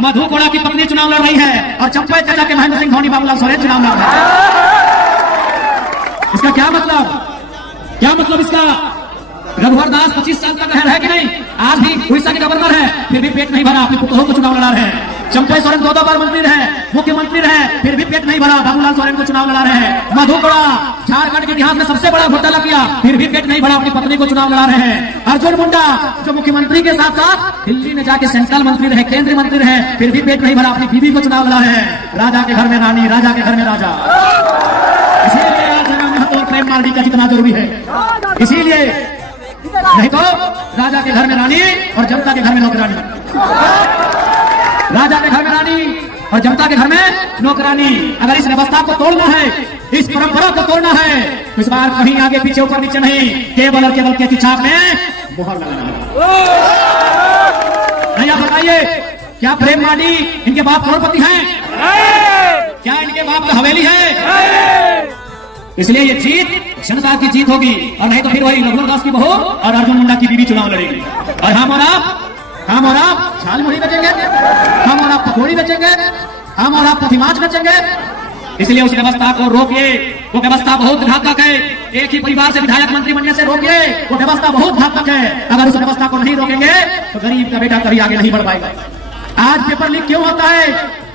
मधु कोड़ा की पत्नी चुनाव लड़ रही है और चंपा चाचा के महेंद्र सिंह धोनी बाबूलाल सोरेन चुनाव लड़ रहे हैं। इसका क्या मतलब इसका? रघुवर दास 25 साल तक है कि नहीं? आज भी उड़ीसा के गवर्नर है, फिर भी पेट नहीं भरा, अपने पुतों को चुनाव लड़ा रहे हैं। चंपा सोरेन 2 बार मंत्री रहे, मुख्यमंत्री रहे, फिर भी पेट नहीं भरा, बाबूलाल सोरेन को चुनाव लड़ा रहे हैं। मधु कोड़ा झारखंड के इतिहास में सबसे बड़ा घोटाला किया, फिर भी पेट नहीं भरा, अपनी पत्नी को चुनाव लड़ा रहे हैं। अर्जुन मुंडा जो मुख्यमंत्री के साथ साथ दिल्ली में जाके सेंट्रल मंत्री रहे, केंद्रीय मंत्री रहे, फिर भी पेट नहीं भरा, अपनी बीवी को चुनाव लड़ा रहे हैं। राजा के घर में रानी, राजा के घर में राजा। इसीलिए आज महत्व प्रेम मार्डी का जितना जरूरी है, इसीलिए नहीं तो राजा के घर में रानी और जनता के घर में नौकरानी, राजा के घर में रानी और जनता के घर में नौकरानी। अगर इस व्यवस्था को तोड़ना है, इस परंपरा को तोड़ना है, तो इस बार कहीं आगे पीछे ऊपर नीचे नहीं, केवल और केवल केतु छाप में मोहर लगाना है। नहीं आप बताइए, क्या प्रेम मार्डी इनके बाप करोड़पति हैं? क्या इनके बाप का हवेली है? इसलिए ये जीत जनता की जीत होगी, और नहीं तो फिर वही रघुवर दास की बहू और अर्जुन मुंडा की बीवी चुनाव लड़ेगी। और हम और आप झाल मुड़ी बेचेंगे, हम और आप पकौड़ी बेचेंगे, हम और आप पथिमाच बेचेंगे। इसलिए उस व्यवस्था को रोकिए, वो व्यवस्था बहुत घातक है। एक ही परिवार से विधायक मंत्री बनने से रोकिए, वो व्यवस्था बहुत घातक है। अगर उस व्यवस्था को नहीं रोकेंगे तो गरीब का बेटा कभी आगे नहीं बढ़ पाएगा। आज पेपर लीक क्यों होता है,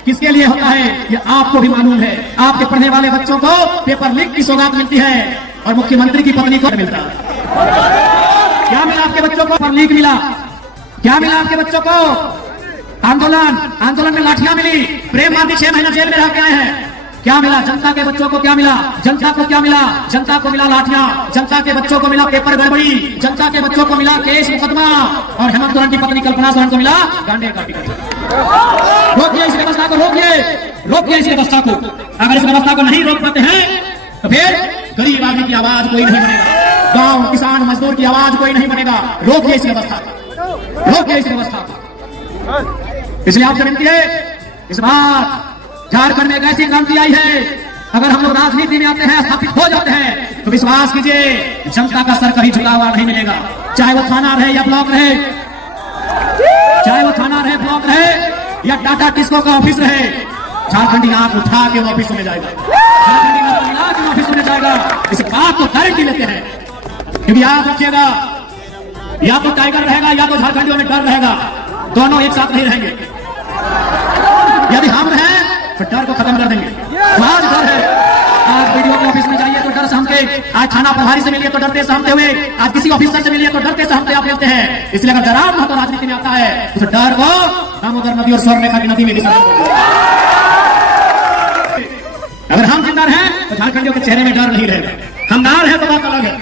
किसके लिए होता है, ये आपको भी मालूम है। आपके पढ़ने वाले बच्चों को पेपर लीक की सौगात मिलती है और मुख्यमंत्री की पत्नी को मिलता है। क्या मिला आपके बच्चों को? पेपर लीक मिला। क्या मिला आपके बच्चों को? आंदोलन में लाठियां मिली, प्रेम मार्डी 6 महीना जेल में रह के आए हैं। क्या मिला जनता के बच्चों को? क्या मिला जनता को? क्या मिला जनता को? मिला लाठियां। जनता के बच्चों को मिला पेपर गड़बड़ी, जनता के बच्चों को मिला केस मुकदमा, और हेमंत सोरेन की पत्नी कल्पना सोरेन को मिला गांडे का टिकट। रोकिए इस व्यवस्था को, रोकिए इस व्यवस्था को। अगर इस व्यवस्था को नहीं रोक पाते हैं तो फिर गरीब आदमी की आवाज कोई नहीं बनेगा, गांव किसान मजदूर की आवाज कोई नहीं बनेगा। रोकिए इस व्यवस्था को, रोकिए इस व्यवस्था को। इसलिए आपसे विनती है, इस बार झारखंड में एक ऐसी क्रांति आई है, अगर हम लोग राजनीति में आते हैं, स्थापित हो जाते हैं, तो विश्वास कीजिए जनता का सर कहीं झुका हुआ नहीं मिलेगा। चाहे वो थाना रहे या ब्लॉक रहे, चाहे वो थाना रहे, ब्लॉक रहे या टाटा टिस्को का ऑफिस रहे, झारखंडी आंख उठा के वो ऑफिस में जाएगा, झारखंडी आंख उठा के ऑफिस में जाएगा। इस बात को गारंटी लेते हैं, क्योंकि याद रखिएगा, या तो टाइगर रहेगा या तो झारखंडियों में डर रहेगा, दोनों एक साथ नहीं रहेंगे। यदि हम हैं तो डर को खत्म कर देंगे। आज डर है, आज वीडियो के ऑफिस में जाइए तो डर सहमते, आज थाना प्रभारी से मिलिए तो डरते सहमते हुए, आज किसी ऑफिसर से मिलिए तो डरते सहमते आप मिलते हैं। इसलिए अगर जरा महत्व राजनीति में आता है, उस डर को दामोदर नदी और स्वर्णरेखा की नदी में विसर्जन कर दो। अगर हम जिंदा हैं तो झारखंडियों के चेहरे में डर नहीं रहेगा। हम नार है तो बात अलग है,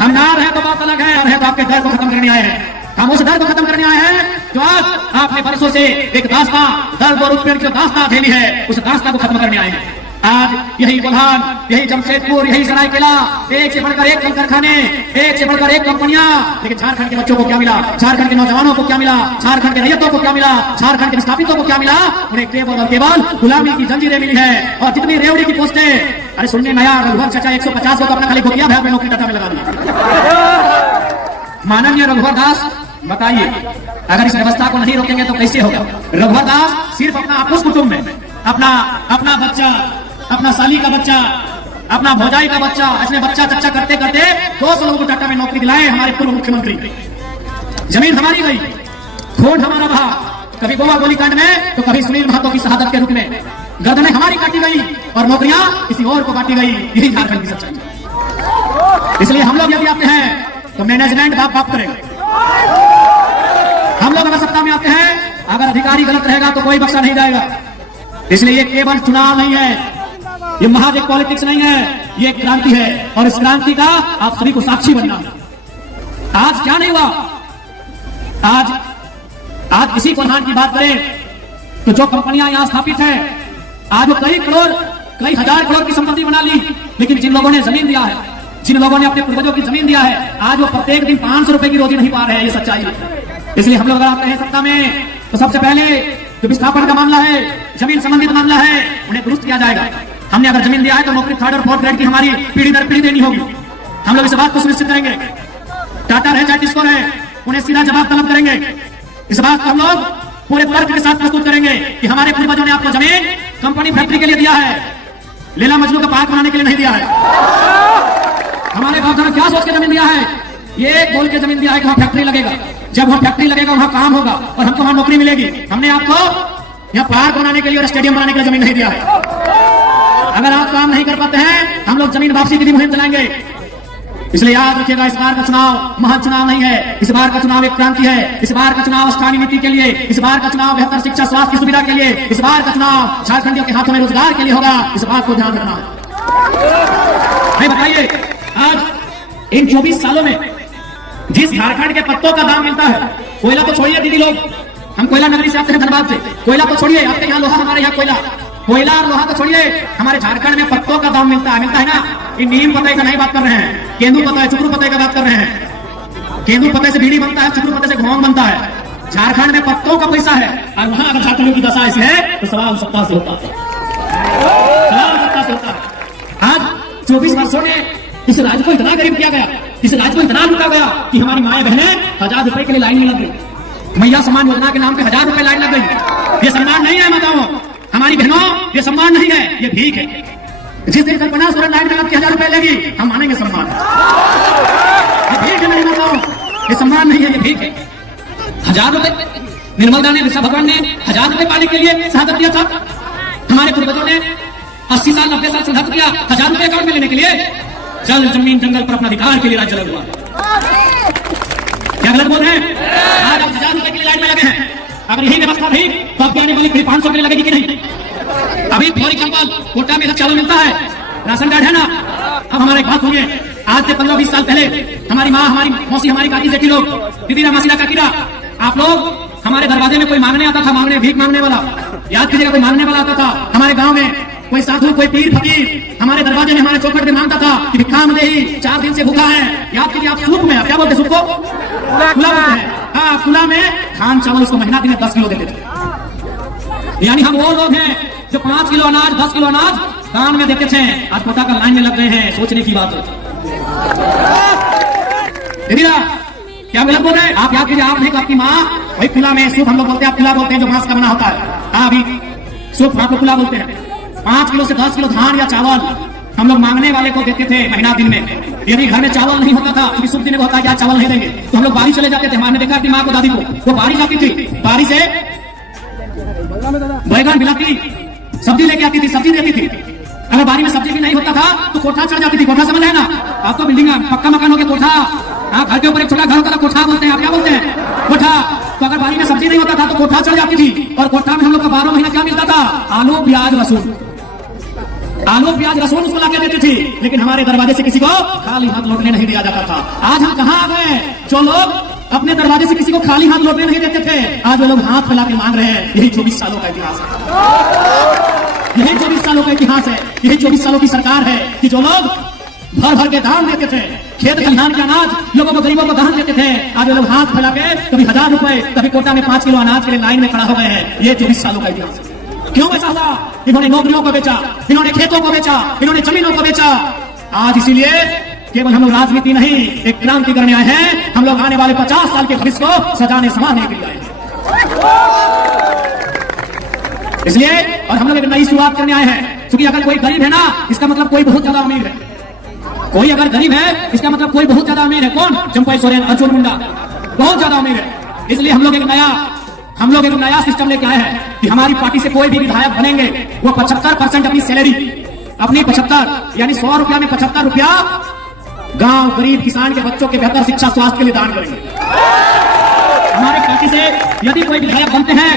हम नार है तो बात अलग है, तो आपके डर को खत्म करने आए हैं। हम उस डर को खत्म करने आए हैं जो आज आपने बरसों से एक दास्तां, दर्द और उत्पीड़न की दास्तां झेली है, उस दास्तां को खत्म करने आए हैं। आज यही बुल्हान, यही जमशेदपुर, यही सरायकेला, एक से बढ़कर एक कल कारखाने, एक से बढ़कर एक कंपनियां, लेकिन झारखंड के बच्चों को क्या मिला, झारखंड के नौजवानों को क्या मिला, झारखंड के रैयतों को क्या मिला, झारखंड के विस्थापितों को क्या मिला? उन्हें केवल और केवल गुलामी की जंजीरें मिली है। और जितनी रेवड़ी की पोस्टें, अरे सुनने में आया रघुवर चाचा 150 को अपना खाली घोटिया भैया नौकरी डाटा में लगा दिया। माननीय रघुवर दास बताइए, अगर इस व्यवस्था को नहीं रोकेंगे तो कैसे होगा? रघुवर दास सिर्फ अपना आपस कुटुंब में अपना बच्चा, अपना साली का बच्चा, अपना भौजाई का बच्चा, ऐसे बच्चा चच्चा करते करते 200 लोगों को टाटा में नौकरी दिलाए हमारे पूर्व मुख्यमंत्री। जमीन हमारी गई, खून हमारा बहा, कभी गोवा गोलीकांड में तो कभी सुनील महतो की शहादत के रूप में गर्दनें हमारी काटी गई और नौकरियां किसी और को काटी गई। यही झारखंड की सच्चाई। इसलिए हम लोग यदि आते हैं तो मैनेजमेंट बाप करेगा। हम लोग अगर सत्ता में आते हैं, अगर अधिकारी गलत रहेगा तो कोई बख्शा नहीं जाएगा। इसलिए ये केवल चुनाव नहीं है, ये महज एक पॉलिटिक्स नहीं है, ये एक क्रांति है, और इस क्रांति का आप सभी को साक्षी बनना है। आज क्या नहीं हुआ? आज इसी बुल्हान की बात करें तो जो कंपनियां यहां स्थापित है, आज वो कई हजार करोड़ की संपत्ति बना ली, लेकिन जिन लोगों ने जमीन दिया है, जिन लोगों ने अपने पूर्वजों की जमीन दिया है, आज वो प्रत्येक दिन 500 रुपए की रोजी नहीं पा रहे हैं। ये सच्चाई है। इसलिए हम लोग अगर आते हैं सत्ता में तो सबसे पहले जो विस्थापन का मामला है, जमीन संबंधित मामला है, उन्हें दुरुस्त किया जाएगा। हमने अगर जमीन दिया है तो नौकरी 3rd और 4th ग्रेड की हमारी पीढ़ी दर पीढ़ी देनी होगी। हम लोग इस बात को सुनिश्चित करेंगे। टाटा रहे चाहे टिस्को रहे, उन्हें सीधा जवाब तलब करेंगे। इस बात को हम लोग पूरे तर्क के साथ प्रस्तुत करेंगे कि हमारे पूर्वजों ने आपको जमीन कंपनी फैक्ट्री के लिए दिया है, लैला मजनू का पार्क बनाने के लिए नहीं दिया है। हमारे बाप ने क्या सोच के जमीन दिया है? ये बोल के जमीन दिया है कि वहां फैक्ट्री लगेगा, जब वहां फैक्ट्री लगेगा वहां काम होगा और हमको वहां नौकरी मिलेगी। हमने आपको यहाँ पार्क बनाने के लिए और स्टेडियम बनाने के लिए जमीन नहीं दिया है। अगर आप काम नहीं कर पाते हैं, हम लोग जमीन वापसी की भी मुहिम चलाएंगे। इसलिए याद रखिएगा, इस बार का चुनाव महज चुनाव नहीं है, इस बार का चुनाव एक क्रांति है। इस बार का चुनाव स्थानीय नीति के लिए, इस बार का चुनाव बेहतर शिक्षा स्वास्थ्य की सुविधा के लिए, इस बार का चुनाव झारखंडियों के हाथों में रोजगार के लिए होगा। इस बात को ध्यान रखना है। बताइए, आज इन 24 सालों में जिस झारखंड के पत्तों का दाम मिलता है, कोयला तो छोड़िए दीदी लोग, हम कोयला नगरी से आते हैं, धनबाद से, कोयला तो छोड़िए, आपके यहाँ लोहा, हमारे यहाँ कोयला और लोहा तो छोड़िए, हमारे झारखंड में पत्तों का दाम मिलता है ना। ये नीम पत्ते का नहीं बात कर रहे हैं, केंदू पत्ता है, चुकरू पत्ते का बात कर रहे हैं। केंदू पत्ते से बीड़ी बनता है, चुकरू पत्ते से घोंग बनता है। झारखंड में पत्तों का पैसा है, और वहां अगर झारखंडियों की दशा ऐसी है तो सवाल सत्ता से होता है, सवाल सत्ता से होता है। आज 24 वर्षों में इस राज्य को इतना गरीब किया गया, इस राज्य को इतना लूटा गया कि हमारी माएं बहनें 1000 रुपए के लिए लाइन में लग गई। मैया सम्मान योजना के नाम पे 1000 रुपए लाइन लग गई। ये सम्मान नहीं है माताओं, हमारी बहनों, ये सम्मान नहीं है, ये भीख है। जिस दिन कल्पना सोरेन लाइन में लग के 1000 रुपए लेगी, हम मानेंगे सम्मान। ये भीख है मेरी माताओं, ये सम्मान नहीं है, ये भीख है। 1000 रुपए निर्मला ने, ऋषभ भगवान ने 1000 रुपए पाने के लिए शहादत दिया था। हमारे पूर्वजों ने 80 साल 90 साल संघर्ष किया 1000 रुपए अकाउंट में लेने के लिए। जल जमीन जंगल पर अपना अधिकार के लिए राज्य लगा हुआ। क्या गलत बोल रहे हैं? आज आप 1000 रुपए के लिए लाइन में लगे हैं। अगर यही व्यवस्था रही तो आपकी आने वाली 500 के लिए लगेगी कि नहीं? अभी फौरी कंपल कोटा में चावल मिलता है, राशन कार्ड है ना। अब हमारे बात होंगे, आज से 15-20 साल पहले हमारी माँ, हमारी मौसी, हमारी काकी जेठी लोग, दीदीरा, मासीरा, काकीरा, आप लोग हमारे दरवाजे में कोई मांगने आता था, मांगने, भीख मांगने वाला, याद कीजिएगा, कोई मांगने वाला आता था। हमारे गांव में कोई साधु, कोई पीर फकीर हमारे दरवाजे में, हमारे चौखट में मांगता था कि भिक्षा में दे, 4 दिन से भूखा है। याद कीजिए, आप सूप में, क्या बोलते हैं सूप को? खुला बोलते हैं। हाँ, खुला में धान चावल उसको महीना दिन में 10 किलो देते थे। यानी हम वो लोग हैं जो 5 किलो अनाज, 10 किलो अनाज दान में देते थे। आज कोटा का लाइन में लग गए हैं, सोचने की बात है। दीदीरा, क्या गलत बोल रहे हैं आप? याद कीजिए, आप नहीं तो आपकी माँ, वही खुला में सूप हम लोग बोलते हैं, आप खुला बोलते हैं, जो मांस का बना होता है। हाँ, अभी सूप आप लोग खुला बोलते हैं। 5 किलो से 10 किलो धान या चावल हम लोग मांगने वाले को देते थे महीना दिन में। यदि घर में चावल नहीं होता था, क्योंकि शुभ दिन में होता है कि आज चावल नहीं देंगे, तो हम लोग बारी चले जाते थे। हमने देखा अपनी माँ को, दादी को, वो बारी जाती थी, बारी से बैगन बिलाती, सब्जी लेके आती थी, सब्जी देती थी। अगर बारी में सब्जी भी नहीं होता था तो कोठा चढ़ जाती थी। कोठा समझ है ना? आप तो बिल्डिंग पक्का मकान हो गया, कोठा। हाँ, घर के ऊपर एक छोटा घर होता था, कोठा बोलते हैं। आप क्या बोलते हैं? कोठा। तो अगर बारी में सब्जी नहीं होता था तो कोठा चढ़ जाती थी, और कोठा में हम लोग को 12 महीना क्या मिलता था? आलू, प्याज, लहसुन। आलू, प्याज, लहसुन उसको लाके देती थी। लेकिन हमारे दरवाजे से किसी को खाली हाथ लौटने नहीं दिया जाता था। आज हम कहाँ आ गए? जो लोग अपने दरवाजे से किसी को खाली हाथ लौटने नहीं देते थे, आज वो लोग हाथ फैला के मांग रहे हैं। यही 24 सालों का इतिहास है, यही 24 सालों का इतिहास है, यही 24 सालों की सरकार है कि जो लोग भर भर के दान देते थे, खेत खलिहान के अनाज लोगों को, गरीबों को दान देते थे, आज वो लोग हाथ फैला के कभी 1000 रुपए, कभी कोटा में 5 किलो अनाज के लिए लाइन में खड़ा हो गए हैं। ये 24 सालों का इतिहास है। क्यों ऐसा हुआ? इन्होंने नौकरियों को बेचा, इन्होंने खेतों को बेचा, इन्होंने जमीनों को बेचा। आज इसीलिए केवल हम लोग राजनीति नहीं, एक क्रांति करने आए हैं। हम लोग आने वाले 50 साल के भविष्य को सजाने संवारने के लिए आए हैं। इसलिए और हम लोग एक नई शुरुआत करने आए हैं। क्योंकि अगर कोई गरीब है ना, इसका मतलब कोई बहुत ज्यादा अमीर है। कोई अगर गरीब है, इसका मतलब कोई बहुत ज्यादा अमीर है। कौन? चंपई सोरेन, अर्जुन मुंडा बहुत ज्यादा अमीर है। इसलिए हम लोग एक नया सिस्टम लेके आए हैं कि हमारी पार्टी से कोई भी विधायक बनेंगे, वो 75% अपनी सैलरी, अपनी 75 यानी 100 रुपया में 75 रुपया गांव, गरीब, किसान के बच्चों के बेहतर शिक्षा स्वास्थ्य के लिए दान करेंगे। हमारी पार्टी से यदि कोई विधायक बनते हैं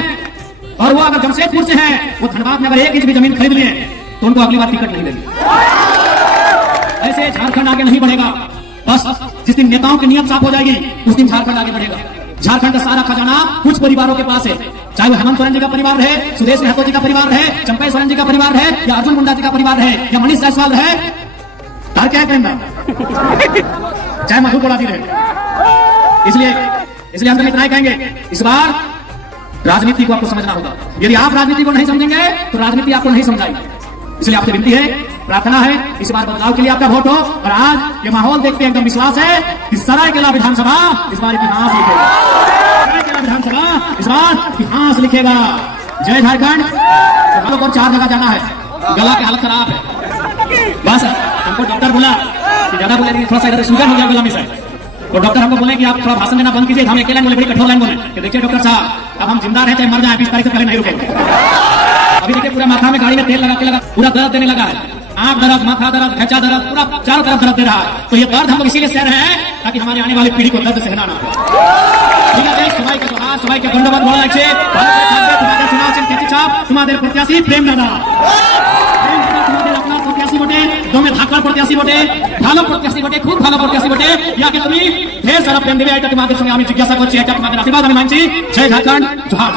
और वो अगर जमशेदपुर से हैं, वो धनबाद में अगर 1 इंच भी जमीन खरीद लिए तो उनको अगली बार टिकट नहीं देंगे। ऐसे झारखंड आगे नहीं बढ़ेगा। बस जिस दिन नेताओं की नीयत साफ हो जाएगी, उस दिन झारखंड आगे बढ़ेगा। झारखंड का सारा खजाना कुछ परिवारों के पास है, चाहे वो हेमंत सोरेन जी का परिवार रहे, सुदेश महतो जी का परिवार रहे, चंपई सोरेन जी का परिवार रहे, या अर्जुन मुंडा जी का परिवार रहे, या मनीष जायसवाल रहे, हर क्या है चाहे मधु कोड़ा जी रहे। इसलिए हम इतना ही कहेंगे, इस बार राजनीति को आपको समझना होगा। यदि आप राजनीति को नहीं समझेंगे तो राजनीति आपको नहीं समझाएगी। इसलिए आपसे विनती है, प्रार्थना है, इस बार बदलाव के लिए आपका वोट हो। और आज ये माहौल देखते एकदम विश्वास है कि सरायकेला विधानसभा इस बार इतिहास लिखेगा। विधानसभा इस बार इतिहास लिखेगा। जय झारखंड। हम लोग और 4 जगह जाना है, गला की हालत खराब है। बस हमको डॉक्टर बोला कि ज्यादा बोले थोड़ा सा इधर शुगर हो गया गला में से, तो डॉक्टर हमको बोले कि आप थोड़ा भाषण देना बंद कीजिए। हम एक लाइन बोले, बड़ी कठोर लाइन बोले कि देखिए डॉक्टर साहब, अब हम जिंदा रहे चाहे मर जाए 20 तारीख से पहले नहीं रुकेंगे। अभी देखिए पूरा माथा में गाड़ी में तेल लगा के पूरा दर्द देने लगा है, आंख दर्द, माथा दर्द, घेचा दर्द, पूरा चारों तरफ दर्द दे रहा है। तो ये दर्द हम लोग इसीलिए सह रहे हैं ताकि हमारे आने वाली पीढ़ी को दर्द सहना ना पड़े। सबाई के जोहार, सबाई के दंडवत बोला লাগছে। তোমাদের চুনাव চিহ্ন তেজি ছাপ, তোমাদের প্রত্যাশী প্রেম দাদা। তোমাদের আপনার প্রত্যাশী বটে, দমে ধাক্কার প্রত্যাশী বটে, ভালো প্রত্যাশী বটে, খুব ভালো প্রত্যাশী বটে। ইয়াকে তুমি ঢের সারা প্রেম দেবে, এটা তোমাদের সঙ্গে আমি জিজ্ঞাসা করছি, এটা তোমাদের আশীর্বাদ আমি মানছি। জয় ঝাড়খণ্ড, জোহার।